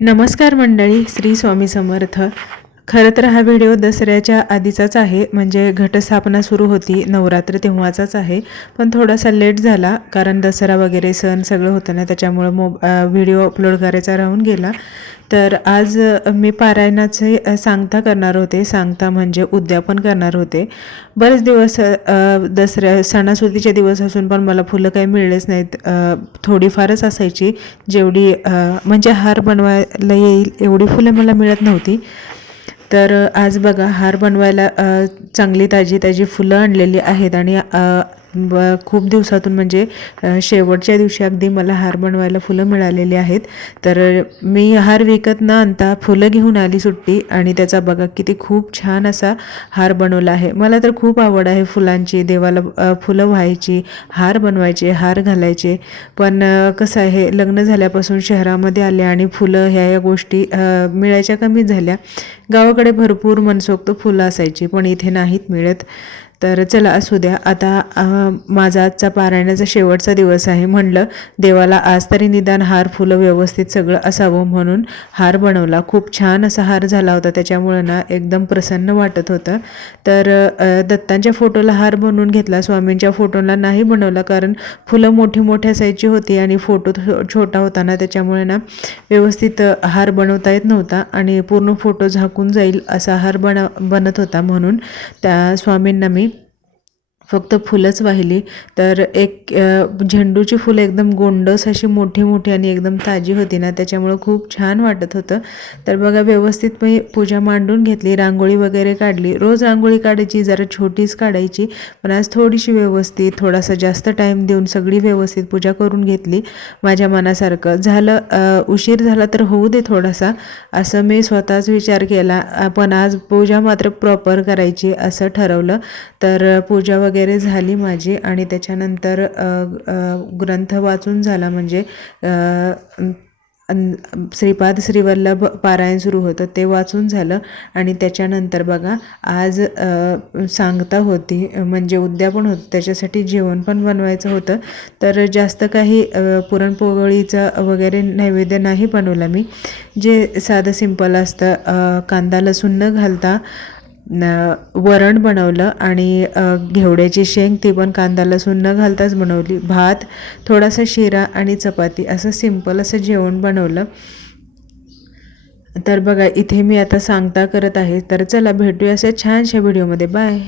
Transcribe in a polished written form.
नमस्कार मंडळी, श्री स्वामी समर्थ. खरं तर हा व्हिडिओ दसऱ्याच्या आधीचाच आहे, म्हणजे घटस्थापना सुरू होती नवरात्र तेव्हाचाच आहे. पण थोडासा लेट झाला कारण दसरा वगैरे सण सगळं होतं ना, त्याच्यामुळं व्हिडिओ अपलोड करायचा राहून गेला. तर आज मी पारायणाचे सांगता करणार होते. सांगता म्हणजे उद्यापन करणार होते. बरेच दिवस दसऱ्या सणासुदीचे दिवस असून पण मला फुलं काही मिळलेच नाहीत. थोडीफारच असायची, जेवढी म्हणजे हार बनवायला येईल एवढी फुलं मला मिळत नव्हती. तर आज बघा हार बनवायला चांगली ताजी ताजी फुलं आणलेली आहेत आणि खूप दिवसातून म्हणजे शेवटच्या दिवशी अगदी मला हार बनवायला फुलं मिळालेली आहेत. तर मी हार विकत न आणता फुलं घेऊन आली सुट्टी आणि त्याचा बघा किती खूप छान असा हार बनवला आहे. मला तर खूप आवड आहे फुलांची, देवाला फुलं व्हायची, हार बनवायचे, हार घालायचे. पण कसं आहे, लग्न झाल्यापासून शहरामध्ये आले आणि फुलं ह्या गोष्टी मिळायच्या कमी झाल्या. गावाकडे भरपूर मनसोक्त फुलं असायची, पण इथे नाहीत मिळत. तर चला असू द्या. आता माझा आजचा पारायणाचा शेवटचा दिवस आहे. म्हणलं देवाला आज तरी निदान हार फुलं व्यवस्थित सगळं असावं म्हणून हार बनवला. खूप छान असा हार झाला होता, त्याच्यामुळं ना एकदम प्रसन्न वाटत होतं. तर दत्तांच्या फोटोला हार बनवून घेतला, स्वामींच्या फोटोला नाही बनवला कारण फुलं मोठी मोठी असायची होती आणि फोटो छोटा होता ना, त्याच्यामुळे ना व्यवस्थित हार बनवता येत नव्हता आणि पूर्ण फोटो झाकून जाईल असा हार बनत होता. म्हणून त्या स्वामींना मी फक्त फुलंच वाहिली. तर एक झेंडूची फुलं एकदम गोंडस अशी मोठी मोठी आणि एकदम ताजी होती ना, त्याच्यामुळं खूप छान वाटत होतं. तर बघा व्यवस्थित मी पूजा मांडून घेतली, रांगोळी वगैरे काढली. रोज रांगोळी काढायची, जरा छोटीच काढायची, पण आज थोडीशी व्यवस्थित थोडासा जास्त टाईम देऊन सगळी व्यवस्थित पूजा करून घेतली माझ्या मनासारखं. झालं उशीर झाला तर होऊ दे थोडासा, असं मी स्वतःच विचार केला. पण आज पूजा मात्र प्रॉपर करायची असं ठरवलं. तर पूजा वगैरे झाली माझी आणि त्याच्यानंतर ग्रंथ वाचून झाला, म्हणजे श्रीपाद श्रीवल्लभ पारायण सुरू होतं ते वाचून झालं. आणि त्याच्यानंतर बघा आज सांगता होती, म्हणजे उद्यापन होतं, त्याच्यासाठी जेवण पण बनवायचं होतं. तर जास्त काही पुरणपोळीचं वगैरे नैवेद्य नाही बनवला मी. जे साधं सिंपल असतं, कांदा लसूण न घालता वरण बनवलं आणि घेवड्याची शेंग ती पण कांदा लसूण न घालताच बनवली. भात, थोडासा शिरा आणि चपाती असं सिंपल असं जेवण बनवलं. तर बघा इथे मी आता सांगता करत आहे. तर चला भेटूया अशा छानशा व्हिडिओमध्ये. बाय.